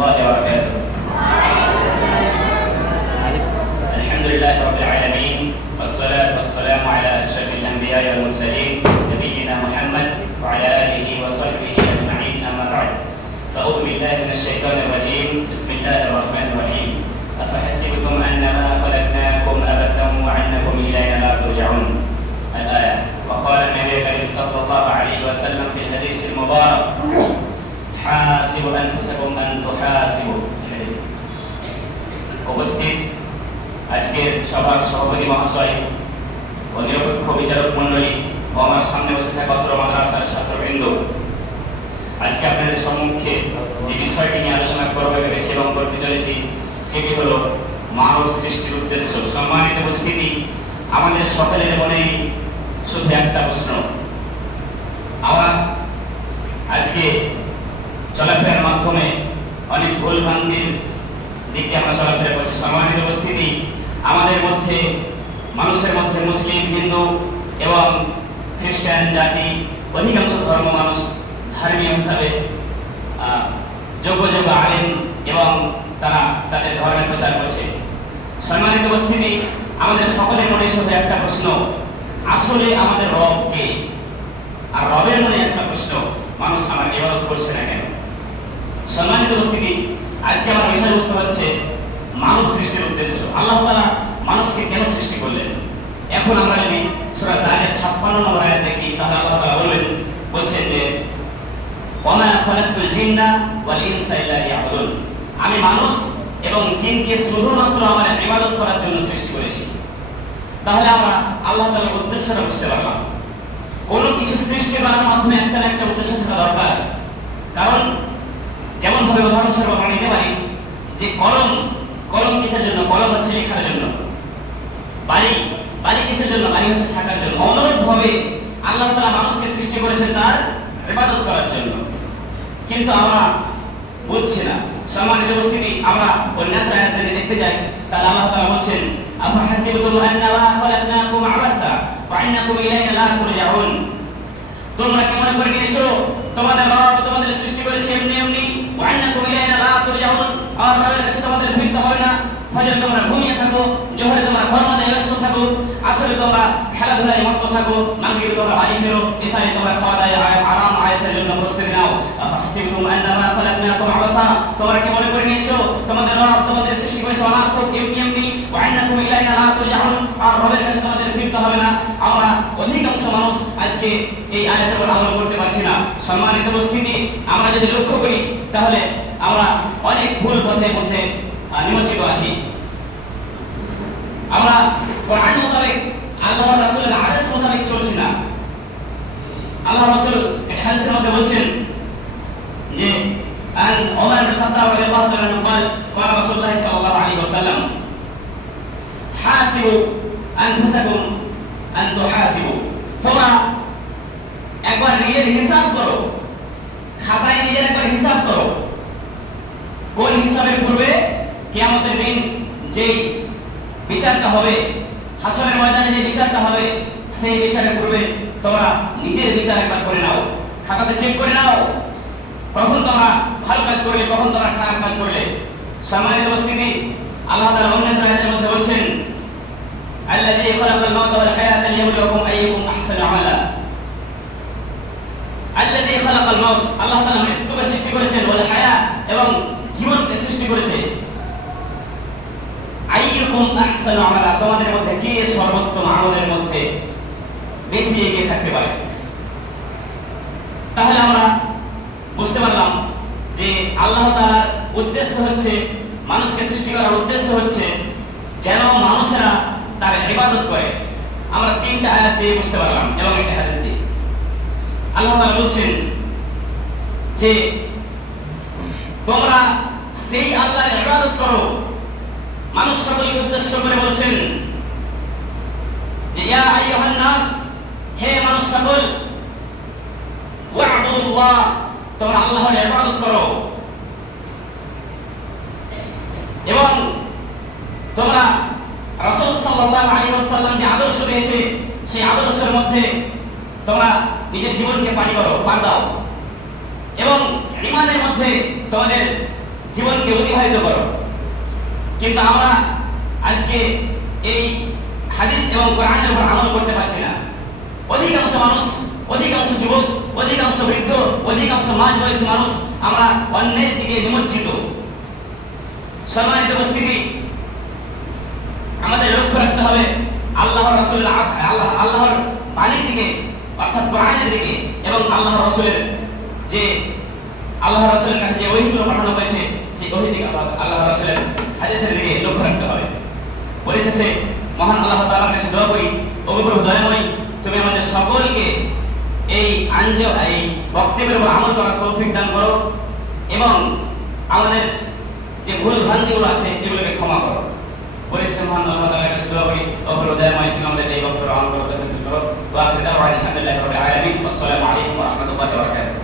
الله وبركاته. الحمد لله رب العالمين والصلاة والسلام على أشرف الأنبياء والمرسلين نبينا محمد وعلى آله وصحبه أجمعين أما بعد فأعوذ بالله من الشيطان الرجيم بسم الله الرحمن الرحيم أفحسبتم أنما خلقناكم عبثا وأنكم إلينا لا ترجعون الآية. وقال النبي الكريم صلى الله عليه وسلم في الحديث المبارك حاسبوا أنفسكم أن تحاسبوا. উপস্থিত আজকের সভার সভাপতি মহাশয় ও নিরপেক্ষ বিচারক মণ্ডলী ও আমার সামনে বসে থাকা অত্র মাদ্রাসার ছাত্রবৃন্দ, আজকে আপনাদের সম্মুখে যে বিষয়টি নিয়ে আলোচনা করবো ভেবেছি এবং করতে চলেছি সেটি হলো মানব সৃষ্টির উদ্দেশ্য। সম্মানিত উপস্থিতি, আমাদের সকলের মনে শুধু একটা প্রশ্ন। আমরা আজকে চলাফেরার মাধ্যমে অনেক ভুল ভ্রান্তির দিকে আমরা চলাফেরা করছি। সম্মানিত উপস্থিতি, আমাদের মধ্যে মানুষের মধ্যে মুসলিম, হিন্দু এবং খ্রিস্টান জাতি অধিকাংশ ধর্ম মানুষ ধর্মীয় হিসাবে যোগ্য যোগ্য আলেম এবং তারা তাদের ধর্মের প্রচার করছে। সম্মানিত উপস্থিতি, আমাদের সকলের মনে শুধু একটা প্রশ্ন, আসলে আমাদের রব কে? আর রবের মনে একটা প্রশ্ন, মানুষ আমার ইবাদত করছে না কেন? সম্মানিত উপস্থিতি, আজকে আমার বিষয়বস্তু হচ্ছে মানব সৃষ্টির উদ্দেশ্য। আল্লাহ তাআলা মানুষকে কেন সৃষ্টি করলেন? এখন আমরা যদি সূরা জারিয়াত 56 নম্বর আয়াত দেখি, তাহলে আল্লাহ তাআলা বলছেন যে ওয়ামা খালাকতুল জিন্না ওয়াল ইনসা ইল্লা লিয়াবুদুন, আমি মানুষ এবং জিনকে শুধুমাত্র আমার ইবাদত করার জন্য সৃষ্টি করেছি। তাহলে আমরা আল্লাহ তাআলার উদ্দেশ্যটা বুঝতে পারলাম। কোন কিছু সৃষ্টি করার মাধ্যমে একটা না একটা উদ্দেশ্য থাকা দরকার। কারণ যেমন ভাবে উদাহরণস্বরূপ আমরা নিতে পারি যে কলম কিসের জন্য? কলম হচ্ছে লেখার জন্য। বাড়ি কিসের জন্য? বাড়ি হচ্ছে থাকার জন্য। অনুরূপ ভাবে আল্লাহ তাআলা মানুষকে সৃষ্টি করেছেন তার ইবাদত করার জন্য, কিন্তু আমরা বুঝছি না। সম্মানিত উপস্থিতি, আমরা অন্যান্য আয়াত যদি দেখতে যাই, তাহলে আল্লাহ তাআলা বলছেন আফাহাসিবতুম আন্নামা খালাকনাকুম আবাসা ওয়া আন্নাকুম ইলাইনা লা তুরজাউন, তোমরা কি মনে করে নিয়েছো তোমাদের রব তোমাদের সৃষ্টি করেছে এমনি এমনি? ওয়া আন্নাকুম ইলাইনা লা তুরজাউন, আর রবের কাছে তোমাদের ফিরতে হবে না। ফজরে তোমরা ঘুমিয়ে থাকো, জোহরে তোমরা কর্মে ব্যস্ত থাকো, আসরে তোমরা খেলাধুলায় মত্ত থাকো, মাগরিবে তোমরা বাড়ি ফেরো, ইশায় তোমরা খাওয়া দাওয়া আরাম আয়েশের জন্য প্রস্তুতি নাও। আফাহাসিবতুম আন্নামা খালাকনাকুম আবাসা, তোমরা কি মনে করে নিয়েছো তোমাদের রব তোমাদের সৃষ্টি করেছে অনার্থক এমনি এমনি? ওয়া আন্নাকুম ইলাইনা লা তুরজাউন, আর রবের কাছে তোমাদের ফিরতে হবে না। আমরা অধিকাংশ মানুষ আজকে এই আয়াতের উপর আমল করতে পারছি না। সম্মানিত উপস্থিতি, আমরা যদি লক্ষ্য করি তাহলে আমরা অনেক ভুল পথের মধ্যে নিমজ্জিত আছি। আমরা কোরআন মোতাবেক আল্লাহর রাসূলের আদেশ মোতাবেক চলছি না। আল্লাহর রাসূল একটা হাদিসের মধ্যে বলছেন যে আন ওমর বিন খাত্তাব রাদিয়াল্লাহু তাআলা আনহু قال قال رسول الله صلى الله عليه وسلم حاسبوا انفسكم ان تحاسبوا, তোমরা একবার নিজের হিসাব করো, খাতায় নিজের একবার হিসাব করো। কোন হিসাবের পূর্বে? কিয়ামতের দিন যেই বিচারটা হবে, হাসরের ময়দানে যে বিচারটা হবে, সেই বিচারের পূর্বে তোমরা নিজের বিচার একবার করে নাও, খাতাতে চেক করে নাও, কখন তোমরা ভালো কাজ করলে, কখন তোমরা খারাপ কাজ করলে। সম্মানিত উপস্থিতি, আল্লাহ তাআলা অন্যান্য আয়াতের মধ্যে বলছেন আল্লাযী খালাকাল মাউতা ওয়াল হায়াতা লিয়াবলুয়াকুম আইয়ুকুম আহসানু আমালা। আল্লাযী খালাকাল মাউত, আল্লাহ তাআলা মৃত্যুকে সৃষ্টি করেছেন, ওয়াল হায়া, এবং জীবনকে সৃষ্টি করেছে। আইয়ুকুম আহসানু আমালা, তোমাদের মধ্যে কে সর্বোত্তম আমলের মধ্যে বেশি এগিয়ে থাকতে পারে। তাহলে আমরা বুঝতে পারলাম যে আল্লাহ তাআলার উদ্দেশ্য হচ্ছে, মানুষকে সৃষ্টি করার উদ্দেশ্য হচ্ছে যেন মানুষেরা তার ইবাদত করে। আমরা তিনটা আয়াত দিয়ে বুঝতে পারলাম এবং একটা হাদিস দিয়ে। আল্লাহ তাআলা বলছেন যে তোমরা সেই আল্লাহর ইবাদত করো। মানুষ সকলকে উদ্দেশ্য করে বলছেন যে ইয়া আইয়ুহান নাস, হে মানুষ সকল, ওয়া'বুদুল্লাহ, তোমরা আল্লাহর ইবাদত করো এবং তোমরা রাসূল সাল্লাল্লাহু আলাইহি ওয়াসাল্লাম যে আদর্শ দিয়েছে সেই আদর্শের মধ্যে তোমরা নিজের জীবনকে পার দাও এবং ঈমানের মধ্যে তোমাদের জীবনকে অতিবাহিত করো। কিন্তু আমরা আজকে এই হাদিস এবং কোরআনের উপর আমল করতে পারছি না। অধিকাংশ মানুষ, অধিকাংশ যুবক, অধিকাংশ বৃদ্ধ, অধিকাংশ মাঝবয়সী মানুষ আমরা অন্যের দিকে নিমজ্জিত। সম্মানিত উপস্থিতি, আমাদের লক্ষ্য রাখতে হবে আল্লাহর রাসূলের আল্লাহর বাণীর দিকে, অর্থাৎ কোরআনের দিকে, এবং আল্লাহর রাসূলের যে আল্লাহর রাসূলের কাছে যে ওহীগুলো পাঠানো হয়েছে সেই ওহীর দিকে, আল্লাহর রাসূলের হাদিসের দিকে লক্ষ্য রাখতে হবে। পরিশেষে মহান আল্লাহ তাআলার কাছে দোয়া করি, ওগো প্রভু দয়াময়, তুমি আমাদের সকলকে এই বক্তব্যের উপর আমল করার তৌফিক দান করো এবং আমাদের যে ভুল ভ্রান্তিগুলো আছে এগুলোকে ক্ষমা করো। পরিশেষে মহান আল্লাহ তাআলার কাছে দোয়া করি, ওগো প্রভু দয়াময়, তুমি আমাদের এই বক্তব্যের আমল করার তৌফিক দান করো। ওয়া আখিরু দাওয়ানা আলহামদুলিল্লাহি রাব্বিল আলামিন। আসসালামু আলাইকুম ওয়া রাহমাতুল্লাহি ওয়া বারাকাতুহু।